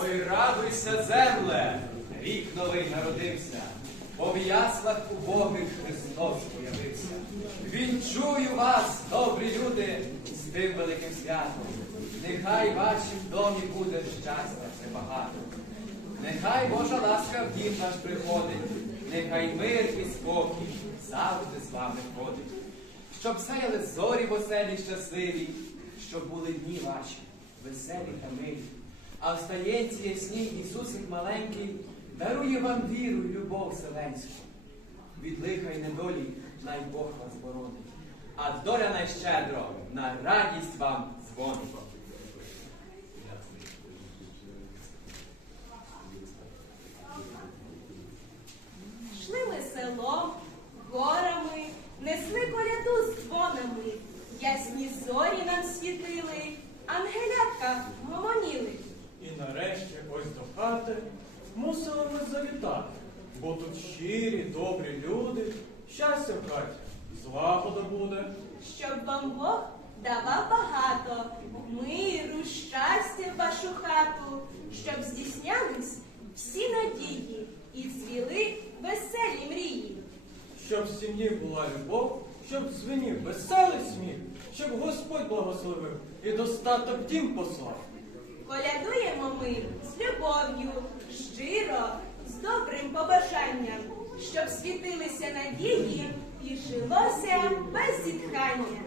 Ой, радуйся, земле, рік новий народився, по в'яслах яслах убогих Христос появився. Вінчую вас, добрі люди, з тим великим святом. Нехай вашим домі буде щастя небагато. Нехай Божа ласка в дім наш приходить, нехай мир і спокій завжди з вами ходить. Щоб сяяли зорі в щасливі, щоб були дні ваші, веселі та милі. А встається ясній Ісусик маленький дарує вам віру і любов вселенську. Від лиха й недолі най Бог вас боронить, а доля найщедро на радість вам дзвонить. Хати мусили ми завітати, бо тут щирі, добрі люди, щастя в хаті, злагода буде. Щоб вам Бог давав багато миру, щастя в вашу хату, щоб здійснялись всі надії і цвіли веселі мрії. Щоб в сім'ї була любов, щоб звенів веселий сміх, щоб Господь благословив і достаток дім послав. Колядуємо ми з любов'ю, щиро, з добрим побажанням, щоб світилися надії і жилося без зітхання.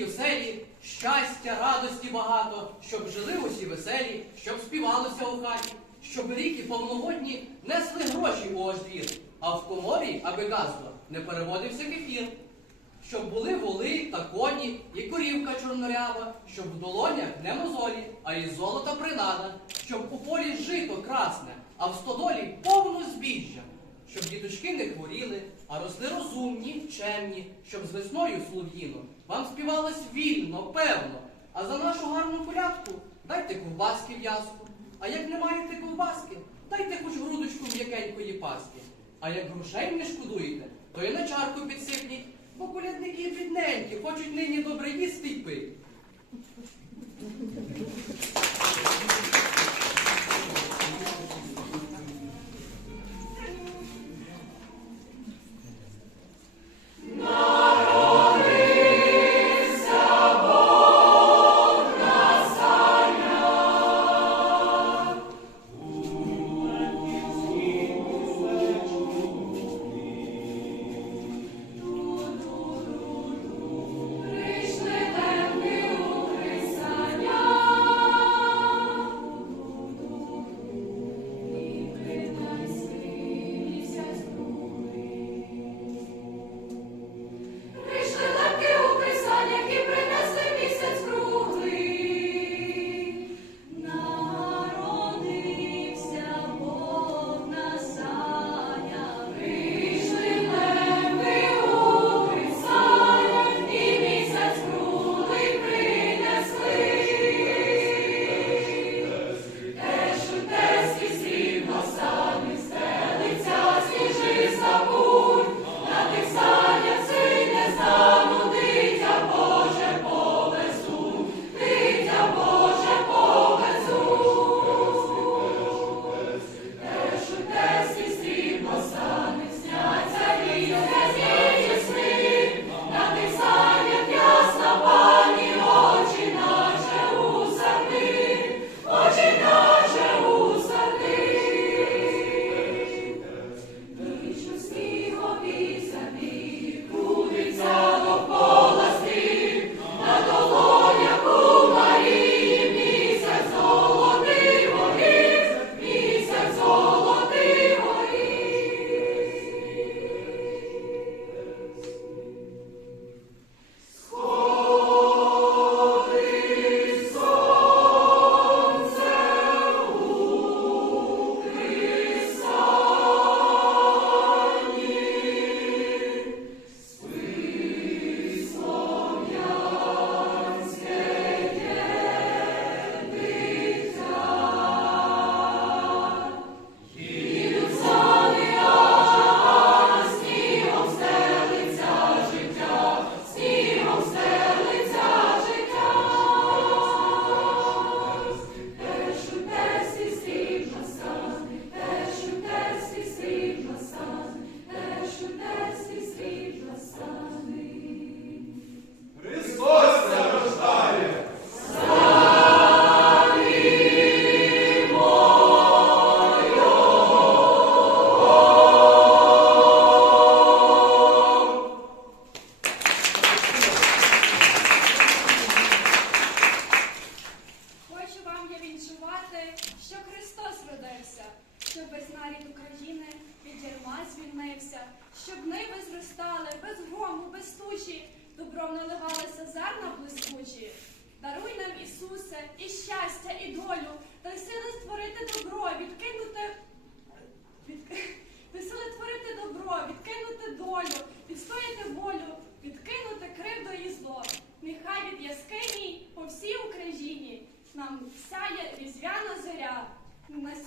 й селі, щастя, радості багато, щоб жили усі веселі, щоб співалося у хаті, щоб ріки повногодні несли гроші у ождвір, а в коморі, аби газло, не переводився кефір. Щоб були воли та коні і корівка чорнорява, щоб в долонях не мозолі, а й золота принада, щоб у полі жито красне, а в стодолі повно збіжжя, щоб діточки не хворіли, а росли розумні, чемні, щоб з весною слугіно. Вам співалось вільно, певно. А за нашу гарну порядку дайте ковбаски в'язку. А як не маєте ковбаски, дайте хоч грудочку м'якенької паски. А як грошей не шкодуєте, то і на чарку підсипніть, бо колядники бідненькі, хочуть нині добре їсти й пити.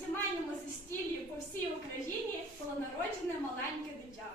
сімейному застіллі по всій Україні було народжене маленьке дитя.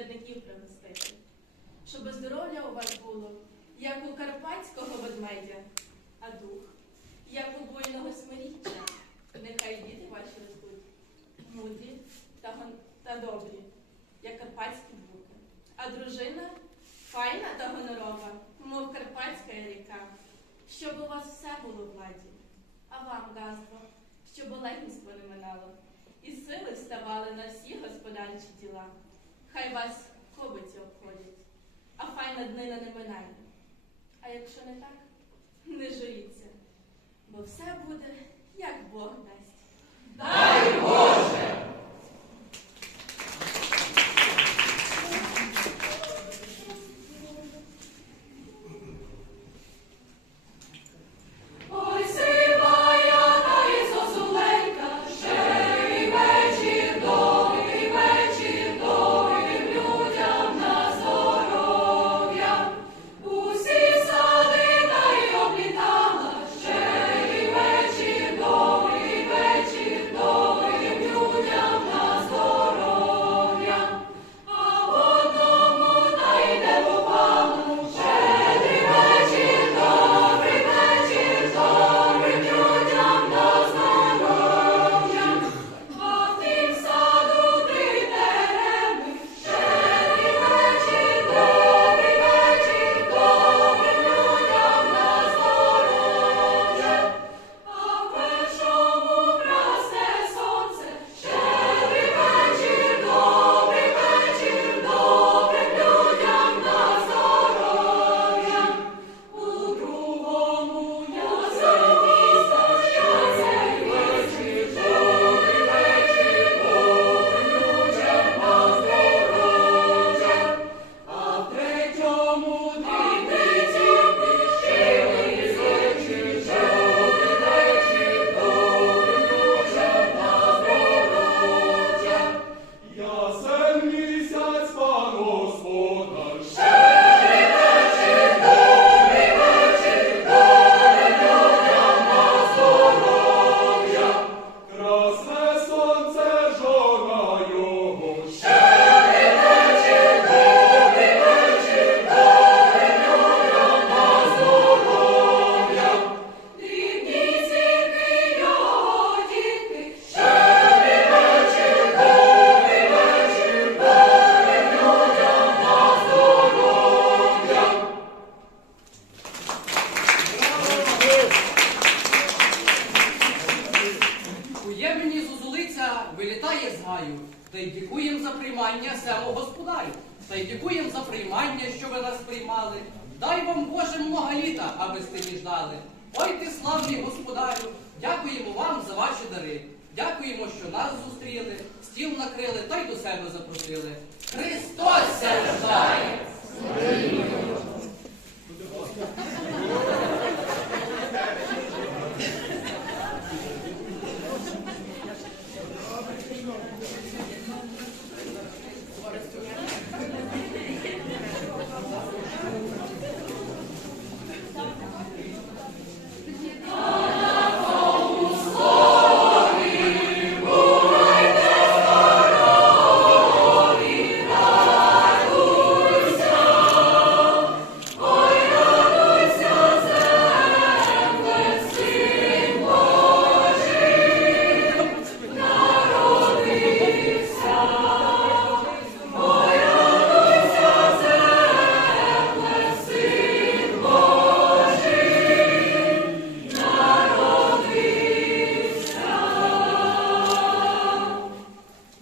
поглядників пригостити, щоб здоров'я у вас було, як у карпатського ведмедя, а дух, як у буйного смиріччя, нехай діти ваші ростуть, мудрі та, та добрі, як карпатські буки. А дружина файна та гонорова, мов карпатська ріка, щоб у вас все було в владі, а вам газдво, щоб олегінство не минало. І сили ставали на всі господарчі діла хай вас кобиці обходять, а файна днина не минає. А якщо не так, не журіться, бо все буде, як Бог дасть. Дай Боже! козари. Дякуємо, що нас зустріли, стіл накрили та й до себе запросили. Христос рождає!